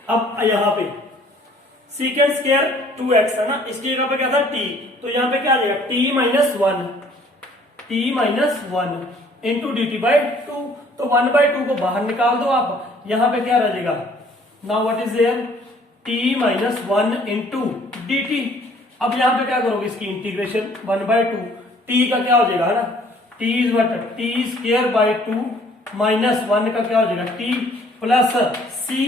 अब यहाँ पे secant स्क्वायर 2x है ना, इसकी जगह पे क्या था t, तो यहाँ पे क्या आ जाएगा t minus 1 into dt by 2। तो 1/2 को बाहर निकाल दो आप, यहाँ पे क्या रह जाएगा now what is there t minus 1 into dt। अब यहाँ पे क्या करोगे इसकी इंटीग्रेशन 1/2, t का क्या हो जाएगा है ना, t is what t square by 2 minus 1 का क्या हो जाएगा t प्लस c।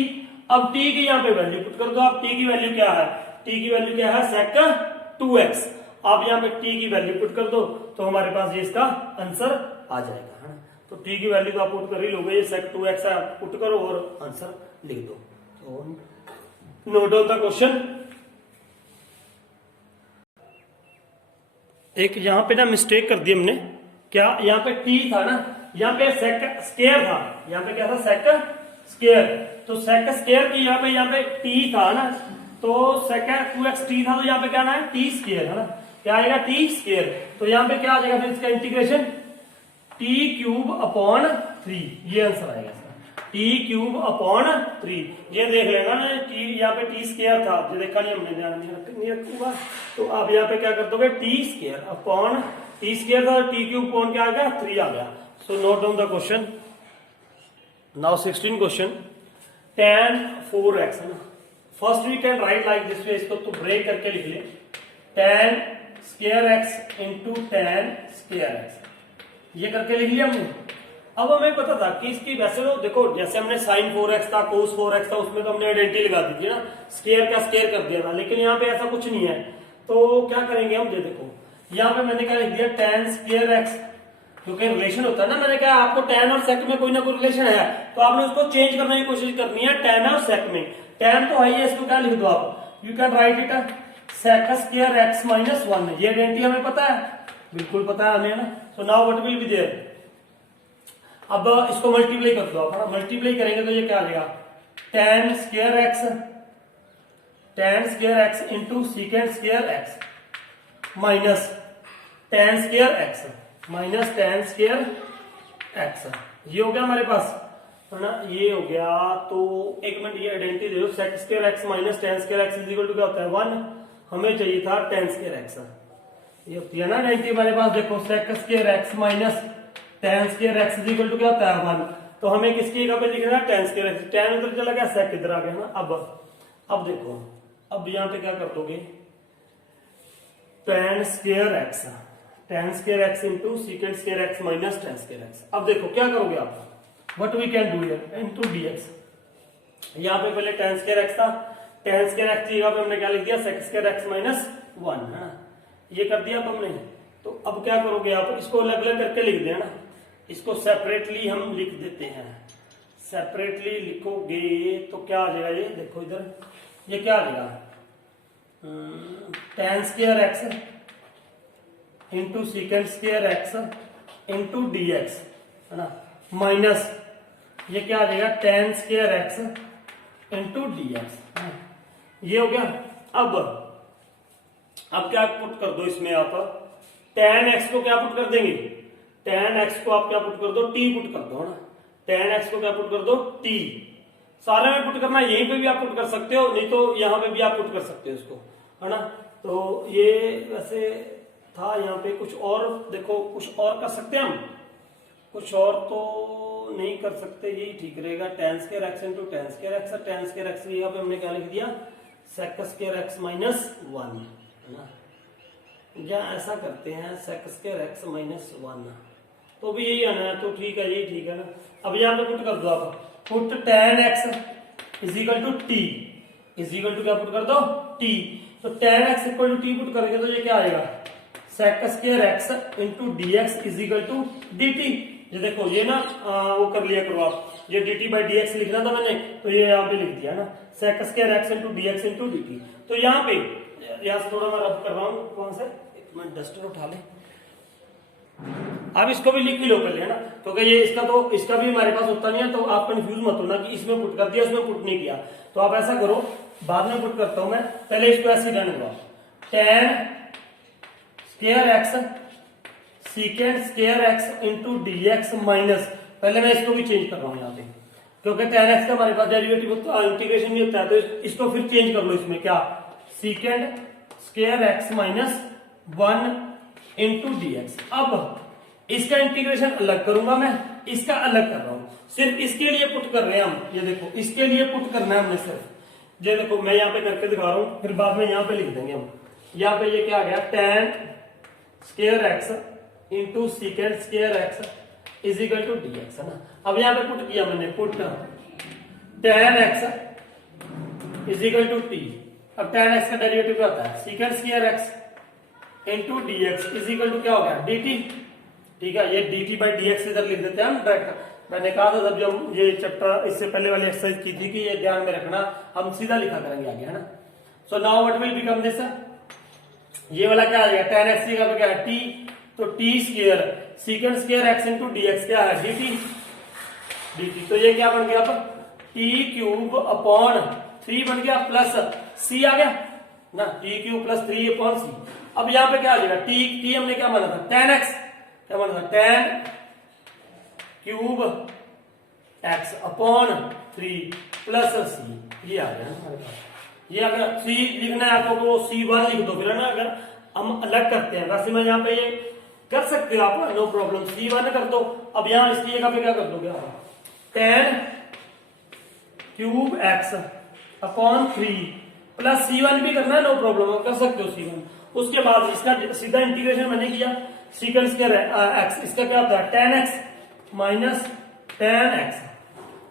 अब t की यहाँ पे वैल्यू पुट कर दो आप, t की वैल्यू क्या है, t की वैल्यू क्या है sec 2x। आप यहाँ पे t की वैल्यू पुट कर दो तो हमारे पास ये इसका आंसर आ जाएगा है ना। तो टी की वैल्यू तो आप पुट कर ही लोगे, ये sec 2x आप पुट करो और आंसर लिख दो। तो नोट डाउन द क्वेश्चन। एक यहाँ पे ना मिस्टेक कर दी हमने, क्या यहाँ पे टी था ना, यहाँ पे सेक स्केयर था, यहाँ पे क्या था सेक स्केयर, तो सेक स्केयर की यहाँ पे टी था ना, तो सेक 2x टी था, तो यहाँ पे क्या ना है टी स्केयर है ना, क्या आएगा टी स्केयर, तो यहाँ पे क्या आ जाएगा फिर इसका इंटीग्रेशन टी क्यूब अपॉन 3, ये आंसर आएगा टी क्यूब अपॉन 3, ये देख लेगा ना टी, यहाँ पे टी स्केयर था, जो देखा नहीं हमने, ध्यान नहीं रखूंगा, तो आप यहाँ पे क्या कर दोगे T square upon T square था, टी क्यूब अपॉन क्या आ गया 3 आ गया। So note down the question. Now 16 question, tan 4x है ना, first we can write like this way, इसको तो ब्रेक करके लिख ले, tan square x into tan square x, ये करके लिख लिया हमने। अब हमें पता था कि इसकी वैसे तो देखो, जैसे हमने sin 4x था, cos 4x था, उसमें तो हमने आइडेंटिटी लगा दी थी ना, स्केयर का स्केयर कर दिया था, लेकिन यहाँ पे ऐसा कुछ नहीं है, तो क्या करेंगे हम, देखो यहाँ पे मैंने क्या लिख दिया tan स्केयर x, क्योंकि रिलेशन होता है ना, मैंने कहा आपको tan और sec में कोई ना कोई रिलेशन है, तो आपने उसको चेंज करने की कोशिश करनी है tan और sec में, tan तो है, इसको क्या लिख दो आप, you can write it sec square x minus 1, ये आइडेंटिटी हमें पता है, बिल्कुल पता है हमें ना। So now what will be there, अब इसको मल्टीप्लाई कर दो आप, मल्टीप्लाई करेंगे तो ये क्या आ जाएगा tan square x into secant square x minus tan square x minus tan square x, ये हो गया हमारे पास है ना, ये हो गया। तो एक मिनट ये आइडेंटिटी दे दो, sec square x minus tan square x is equal to क्या होता है 1, हमें चाहिए था tan स्केयर x, ये होती है ना आइडेंटिटी हमारे पास, देखो sec square x minus tan square x is equal to क्या होता है 1, तो हमें किसकी जगह पे लिखना है tan स्केयर x, tan उधर चला गया sec इधर आ गया ना। अब देखो, अब यहाँ पे क्या कर दोगे tan square x into secant square x minus tan square x, अब देखो क्या करोगे आप, what we can do here into dx, यहाँ पे पहले tan स्केयर x था, tan स्केयर x की जगह पे हमने क्या लिख दिया sec स्केयर x माइनस 1 है ना, ये कर दिया अब हमने। तो अब क्या करोगे आप, इसको अलग अलग करके लिख देना, इसको सेपरेटली हम लिख देते हैं, सेपरेटली लिखोगे तो क्या आ जाएगा, ये देखो इधर, ये क्या आ जाएगा tan square x into secant square x into dx है ना, माइनस ये क्या आ जाएगा tan square x into dx, ये हो गया। अब क्या पुट कर दो इसमें आप, tan x को क्या पुट कर देंगे, tan x को आप क्या पुट कर दो, t पुट कर दो ना, tan x को क्या पुट कर दो t, सारे में पुट करना, यहीं पे भी आप पुट कर सकते हो, नहीं तो यहाँ पे भी आप पुट कर सकते हो इसको है ना। तो ये वैसे था, यहाँ पे कुछ और देखो, कुछ और कर सकते हैं हम, कुछ और तो नहीं कर सकते, यही ठीक रहेगा, tan square x into tan square x, tan square x यहाँ पे हमने क्या लिख दिया sec स्केयर x माइनस 1 है ना, या ऐसा करते हैं sec स्केयर x माइनस 1, तो भी यही आना है, तो ठीक है यही ठीक है ना। अब यहाँ पे पुट कर दो आप, put tan x is equal to t, is equal to क्या पुट कर दो t, तो tan x equal to t put करेंगे तो ये क्या आएगा sec square x into dx is equal to dt, ये देखो ये ना वो कर लिया करो आप, ये dt बाई dx लिखना था मैंने, तो ये यहाँ पे लिख दिया ना sec square x into dx into dt। तो यहाँ पे यहाँ से थोड़ा मैं रब कर रहा हूँ, कौन से एक मिनट डस्टर उठा ले, अब इसको भी लिख भी लो पहले है ना, क्योंकि ये इसका भी हमारे पास होता नहीं है, तो आप कंफ्यूज मत होना कि इसमें पुट कर दिया उसमें पुट नहीं किया, तो आप ऐसा करो, बाद में पुट करता हूं मैं, पहले इसको ऐसे डन करो, tan square x सीकेंड square x into dx minus, पहले मैं इसको भी चेंज कर रहा हूँ यहाँ पे, क्योंकि tan x का हमारे पास डेरिवेटिव इंटीग्रेशन नहीं होता है, तो इसको फिर चेंज कर लो, इसमें क्या सीकेंड square x minus 1 into dx। अब इसका इंटीग्रेशन अलग करूंगा मैं, इसका अलग कर रहा हूं, सिर्फ इसके लिए पुट कर रहे हैं हम, ये देखो इसके लिए पुट करना है हमने सिर्फ, ये देखो मैं यहाँ पे करके दिखा रहा हूं, फिर बाद में यहाँ पे लिख देंगे हम, यहाँ पे ये क्या आ गया tan square x into secant square x is equal to dx है ना। अब यहाँ पे पुट किया मैंने, put tan x is equal to t, अब tan x का डेरिवेटिव क्या होता है secant square x into dx is equal to क्या हो गया dt, ठीक है। ये dt बाई dx इधर लिख देते हैं हम डायरेक्ट। मैंने कहा था जब हम ये चैप्टर इससे पहले वाली एक्सरसाइज की थी कि ये ध्यान में रखना, हम सीधा लिखा करेंगे आगे, है ना। So now what will become this, ये वाला क्या आ जाएगा, tan x की जगह पे क्या है t, तो t square secant square x into dx क्या है dt। तो ये क्या बन गया अब t क्यूब अपॉन 3 बन गया प्लस c आ गया ना, t cube plus 3 upon c। अब यहाँ पे क्या आ जाएगा t हमने क्या माना था tan x, क्या माना था tan cube x upon 3 plus c, ये आ गया हमारे पास। ये अगर c लिखना है आपको तो c1 लिख दो फिर, है ना। अगर हम अलग करते हैं वैसे मैं यहाँ पे ये कर सकते हो आप, नो प्रॉब्लम, c1 कर दो। अब यहाँ इसकी जगह पे क्या कर दोगे आप, tan cube x upon 3 plus c1 भी करना है, नो प्रॉब्लम, कर सकते हो c1। उसके बाद इसका सीधा इंटीग्रेशन मैंने किया, सीकेंड स्क्वायर x, इसका क्या होता है tan x minus tan x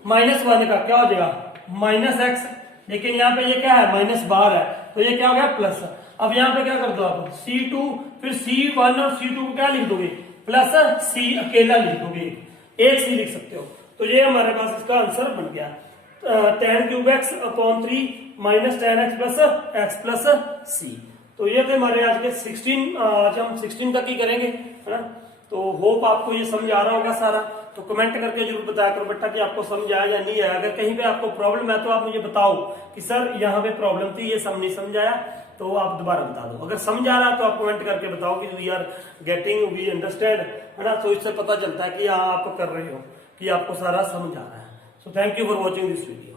minus 1 का क्या हो जाएगा माइनस x, लेकिन यहाँ पे ये क्या है माइनस बाहर है तो ये क्या हो गया प्लस। अब यहाँ पे क्या कर दो आप c2, फिर c1 और c2 को क्या लिख दोगे प्लस c अकेला लिख दोगे, एक c लिख सकते हो। तो ये हमारे पास इसका आंसर बन गया tan cube x upon 3 minus tan x plus c। तो ये थे हमारे आज के 16, आज हम 16 तक ही करेंगे, है ना। तो होप आपको ये समझ आ रहा होगा सारा। तो कमेंट करके जरूर बताया करो बेटा कि आपको समझ आया या नहीं आया। अगर कहीं पे आपको प्रॉब्लम है तो आप मुझे बताओ कि सर यहाँ पे प्रॉब्लम थी, ये सब नहीं समझ आया, तो आप दोबारा बता दो। अगर समझ आ रहा तो आप कमेंट करके बताओ कि we are getting, we understand, है ना। तो इससे पता चलता है कि हाँ आप कर रहे हो, कि आपको सारा समझ आ रहा है। So thank you for watching this video.